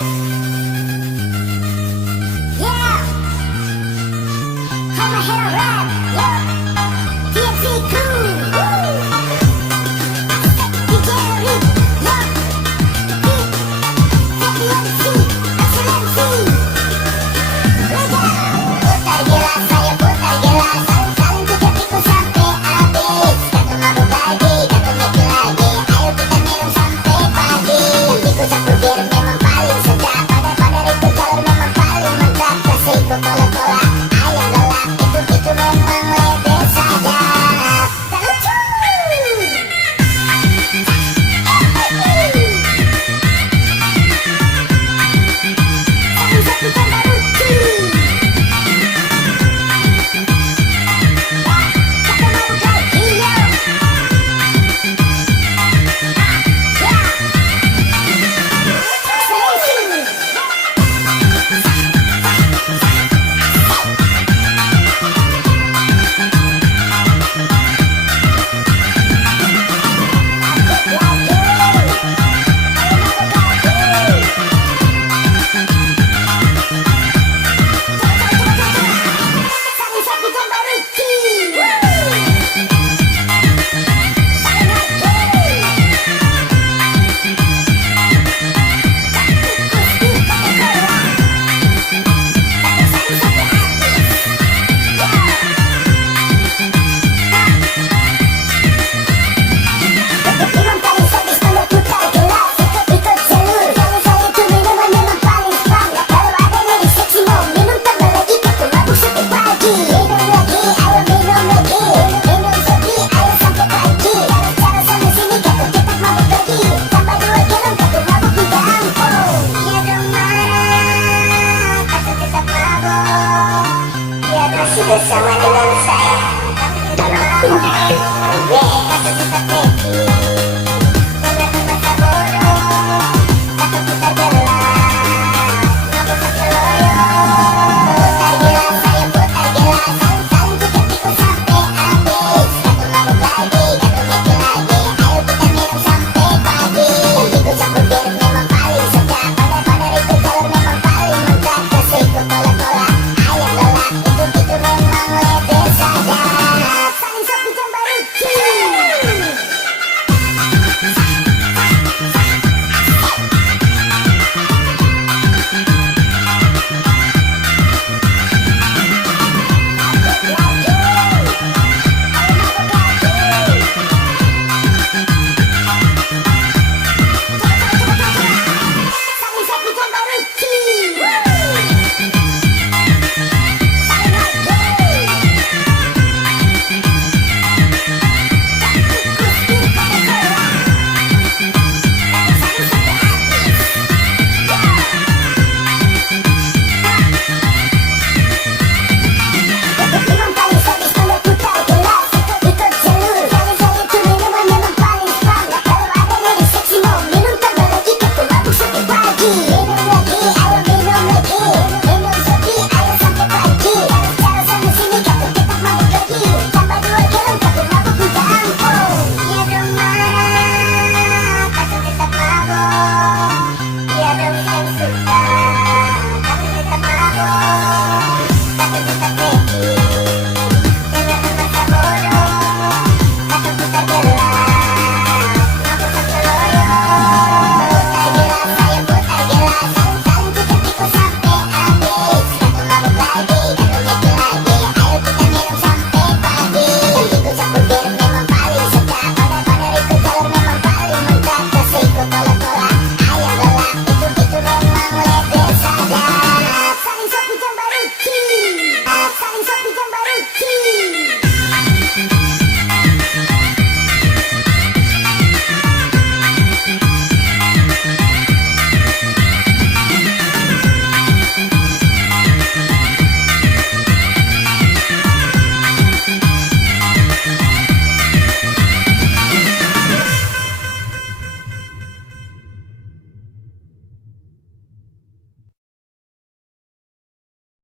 Yeah, I'ma hit a rap. Yeah, TNT crew. Woo. DJ Rick. Yeah, Rick. FUNC. Excellency. Putar gelas, saya putar gelas. Saling tiga pikul sampai habis. Kata mabuk lagi, kata mikir lagi. Ayo kita minum sampai pagi. Pikul campur bir memang paling sedap. Pada itu jalur memang paling mantap. Kasih cola-cola, ayam gelap. Itu memang lebih sadap. Tak lucu. Satu tambah lucu. Kata mabuk lagi, yo. Satu tambah lucu. Minum paling sadis pada putar gelas. Ikut jalur, kalau saya itu minuman memang paling fun. Kalau ada yang lebih seksi mau minum tambah lagi. Kata mabuk sampai pagi. Minum lagi, ayo minum lagi. Minum lagi, ayo sampai pagi. Cara sana sini kata tetap mabuk lagi. Tambah 2 galon kata mabuk minta ampun. Ya dong Mak, kata tetap mabuk. Ya masih bersama dengan saya. Kata tetap mabuk. Kata tetap happy.